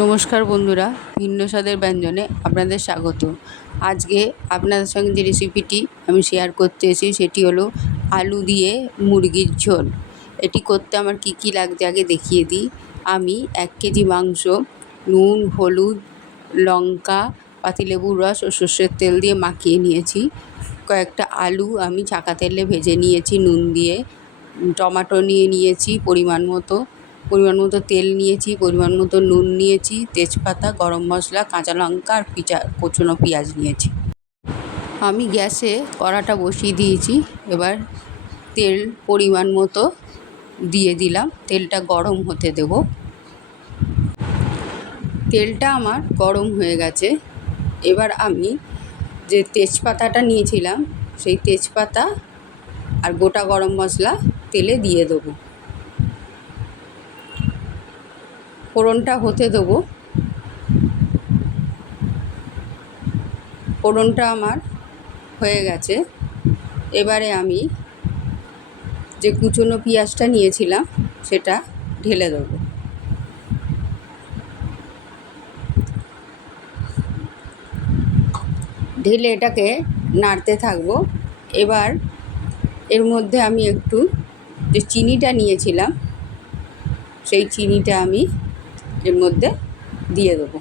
নমস্কার বন্ধুরা, ভিন্ন স্বাদের ব্যঞ্জনে আপনাদের স্বাগত। আজকে আপনাদের সঙ্গে যে রেসিপিটি আমি শেয়ার করতে এসেছি সেটি হলো আলু দিয়ে মুরগির ঝোল। এটি করতে আমার কি কি লাগছে আগে দেখিয়ে দিই। আমি 1 কেজি মাংস নুন, হলুদ, লঙ্কা, পাতিলেবুর রস ও সর্ষের তেল দিয়ে মাখিয়ে নিয়েছি। কয়েকটা আলু আমি ছাকা তেলে ভেজে নিয়েছি নুন দিয়ে। টমেটো নিয়েছি পরিমাণ মতো তেল নিয়েছি, পরিমাণ মতো নুন নিয়েছি, তেজপাতা, গরম মশলা, কাঁচা লঙ্কা আর কুচনো পেঁয়াজ নিয়েছি। আমি গ্যাসে কড়াটা বসিয়ে দিয়েছি। এবার তেল পরিমাণ মতো দিয়ে দিলাম। তেলটা গরম হতে দেব। তেলটা আমার গরম হয়ে গেছে। এবার আমি যে তেজপাতাটা নিয়েছিলাম সেই তেজপাতা আর গোটা গরম মশলা তেলে দিয়ে দেবো। ফোড়নটা হতে দেবো। ফোড়নটা আমার হয়ে গেছে। এবারে আমি যে কুচনো পেঁয়াজটা নিয়েছিলাম সেটা ঢেলে দেবো। ঢেলে এটাকে নাড়তে থাকবো। এবার এর মধ্যে আমি একটু যে চিনিটা নিয়েছিলাম সেই চিনিটা আমি এর মধ্যে দিয়ে দেবো।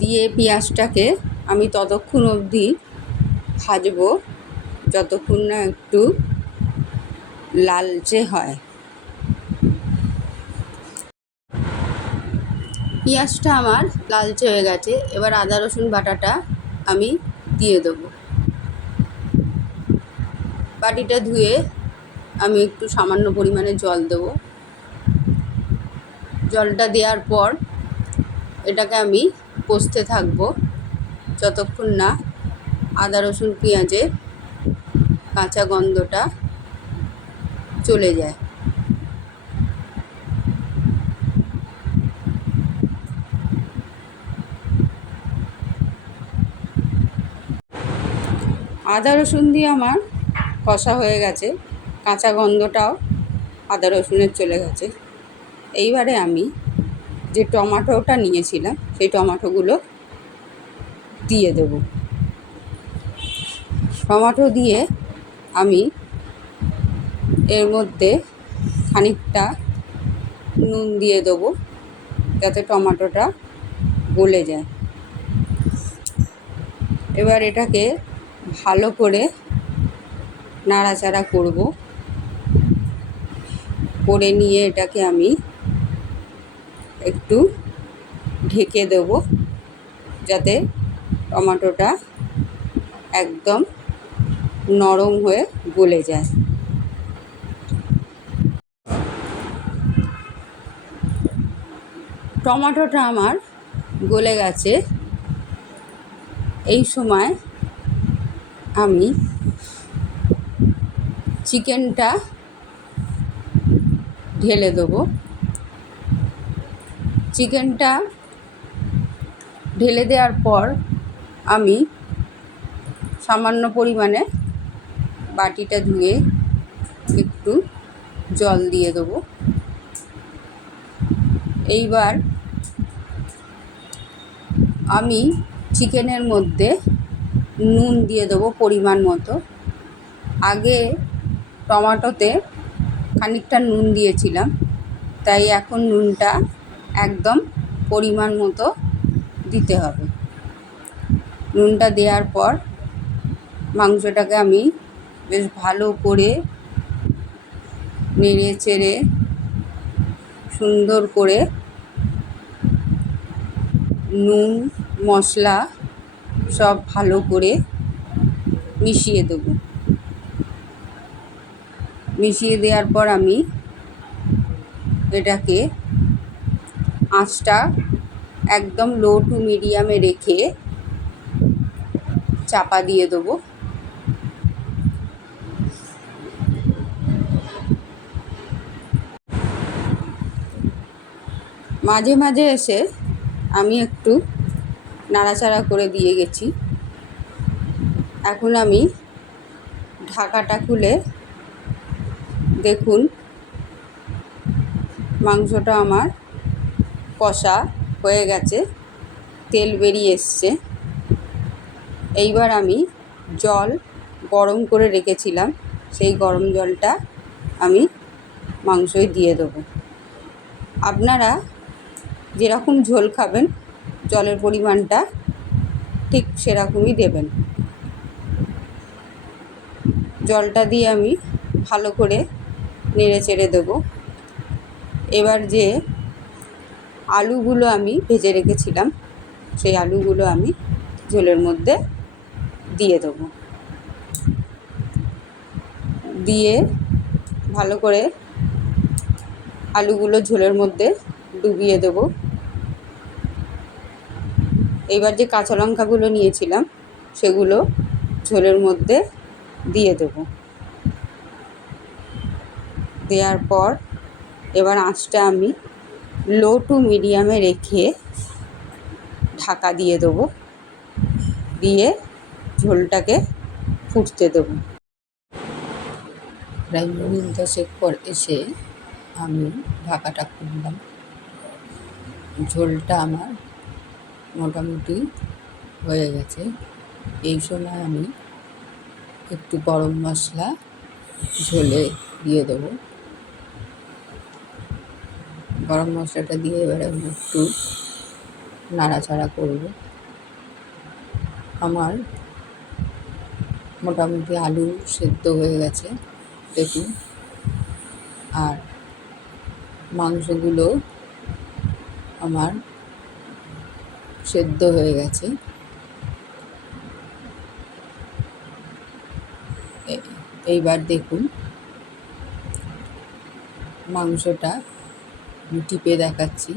দিয়ে পেঁয়াজটাকে আমি ততক্ষণ অবধি ভাজবো যতক্ষণ না একটু লালচে হয়। পেঁয়াজটা আমার লালচে হয়ে গেছে। এবার আদা রসুন বাটাটা আমি দিয়ে দেবো। বাটিটা ধুয়ে আমি একটু সামান্য পরিমাণে জল দেবো। জলটা দেওয়ার পর এটাকে আমি কষতে থাকবো যতক্ষণ না আদা রসুন পেঁয়াজের কাঁচা গন্ধটা চলে যায়। আদা রসুন দিয়ে আমার কষা হয়ে গেছে, কাঁচা গন্ধটাও আদা রসুনের চলে গেছে। এইবারে আমি যে টমেটোটা নিয়েছিলাম সেই টমেটোগুলো দিয়ে দেব। টমেটো দিয়ে আমি এর মধ্যে খানিকটা নুন দিয়ে দেবো যাতে টমেটোটা গলে যায়। এবার এটাকে ভালো করে নাড়াচাড়া করব। করে নিয়ে এটাকে আমি একটু ঢেকে দেব যাতে টমেটোটা একদম নরম হয়ে গলে যায়। টমেটোটা আমার গলে গেছে। এই সময় আমি চিকেনটা ঢেলে দেবো। চিকেনটা ঢেলে দেওয়ার পর আমি সামান্য পরিমাণে বাটিটা ধুয়ে একটু জল দিয়ে দেবো। এইবার আমি চিকেনের মধ্যে নুন দিয়ে দেবো পরিমাণ মতো। আগে টমেটোতে খানিকটা নুন দিয়েছিলাম, তাই এখন নুনটা একদম পরিমাণ মতো দিতে হবে। নুনটা দেওয়ার পর মাংসটাকে আমি বেশ ভালো করে নেড়ে চেড়ে সুন্দর করে নুন মশলা সব ভালো করে মিশিয়ে দেবো। মিশিয়ে দেওয়ার পর আমি এটাকে আঁচটা একদম লো টু মিডিয়ামে রেখে চাপা দিয়ে দেবো। মাঝে মাঝে এসে আমি একটু নাড়াচাড়া করে দিয়ে গেছি। এখন আমি ঢাকাটা খুলে দেখুন মাংসটা আমার কষা হয়ে গেছে, তেল বেরিয়ে এসছে। এইবার আমি জল গরম করে রেখেছিলাম, সেই গরম জলটা আমি মাংসয় দিয়ে দেবো। আপনারা যেরকম ঝোল খাবেন জলের পরিমাণটা ঠিক সেরকমই দেবেন। জলটা দিয়ে আমি ভালো করে নেড়ে চেড়ে দেবো। এবার যে আলুগুলো আমি ভেজে রেখেছিলাম সেই আলুগুলো আমি ঝোলের মধ্যে দিয়ে দেবো। দিয়ে ভালো করে আলুগুলো ঝোলের মধ্যে ডুবিয়ে দেবো। এইবার যে কাঁচা লঙ্কাগুলো নিয়েছিলাম সেগুলো ঝোলের মধ্যে দিয়ে দেবো। দেওয়ার পর এবার আঁচটা আমি লো টু মিডিয়ামে রেখে ঢাকা দিয়ে দেবো, দিয়ে ঝোলটাকে ফুটতে দেবো। প্রায় মিনিট 10 পর এসে আমি ঢাকাটা খুললাম। ঝোলটা আমার মোটামুটি হয়ে গেছে। এই সময় আমি একটু গরম মশলা ঝোলে দিয়ে দেবো। গরম মশলাটা দিয়ে এবার আমি একটু নাড়াচাড়া করব। আমার মোটামুটি আলু সেদ্ধ হয়ে গেছে দেখুন, আর মাংসগুলো আমার সেদ্ধ হয়ে গেছে। এইবার দেখুন মাংসটা টিপে দেখাচ্ছি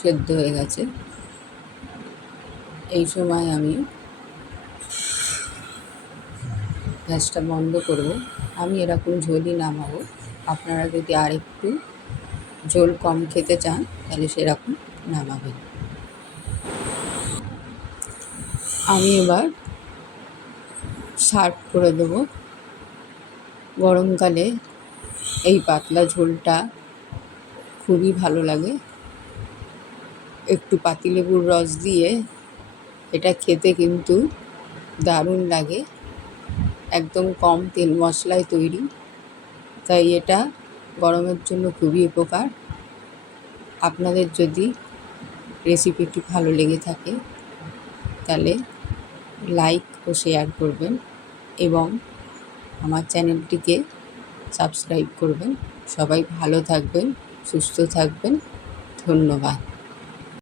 সেদ্ধ হয়ে গেছে। এই সময় আমি গ্যাসটা বন্ধ করব। আমি এরকম ঝোলই নামাবো। আপনারা যদি আর একটু ঝোল কম খেতে চান তাহলে সেরকম নামাবেন। আমি এবার সার্ভ করে দেবো। গরমকালে এই পাতলা ঝোলটা খুবই ভালো লাগে। একটু পাতিলেবুর রস দিয়ে এটা খেতে কিন্তু দারুণ লাগে। একদম কম তেল মশলায় তৈরি, তাই এটা গরমের জন্য খুবই উপকার। আপনাদের যদি রেসিপিটি ভালো লেগে থাকে তাহলে লাইক ও শেয়ার করবেন এবং আমার চ্যানেলটিকে সাবস্ক্রাইব করবেন। সবাই ভালো থাকবেন, সুস্থ থাকবেন। ধন্যবাদ।